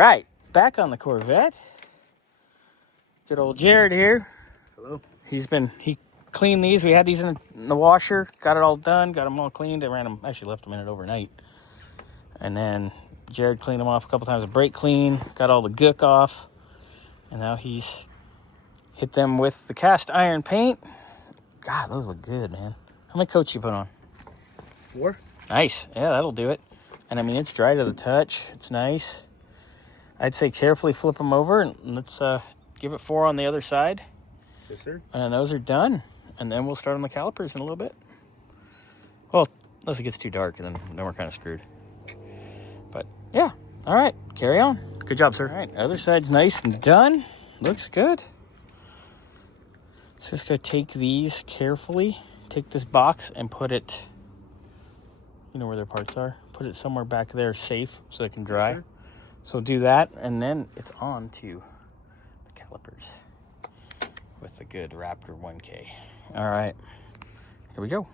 right, back on the Corvette. Good old Jared here. Hello. He cleaned these. We had these in the washer. Got it all done. Got them all cleaned. I ran them. Actually left them in it overnight. And then Jared cleaned them off a couple times. A brake clean. Got all the gook off. And now he's hit them with the cast iron paint. God, those look good, man. How many coats you put on? 4. Nice. Yeah, that'll do it. And I mean, it's dry to the touch. It's nice. I'd say carefully flip them over and let's give it 4 on the other side. Yes, sir. And those are done. And then we'll start on the calipers in a little bit. Well, unless it gets too dark, and then we're kind of screwed. But yeah, all right, carry on. Good job, sir. All right, other side's nice and done. Looks good. So just go take these carefully. Take this box and put it, you know where their parts are. Put it somewhere back there safe so they can dry. Yes, so do that, and then it's on to the calipers with the good Raptor 1K. All right, here we go.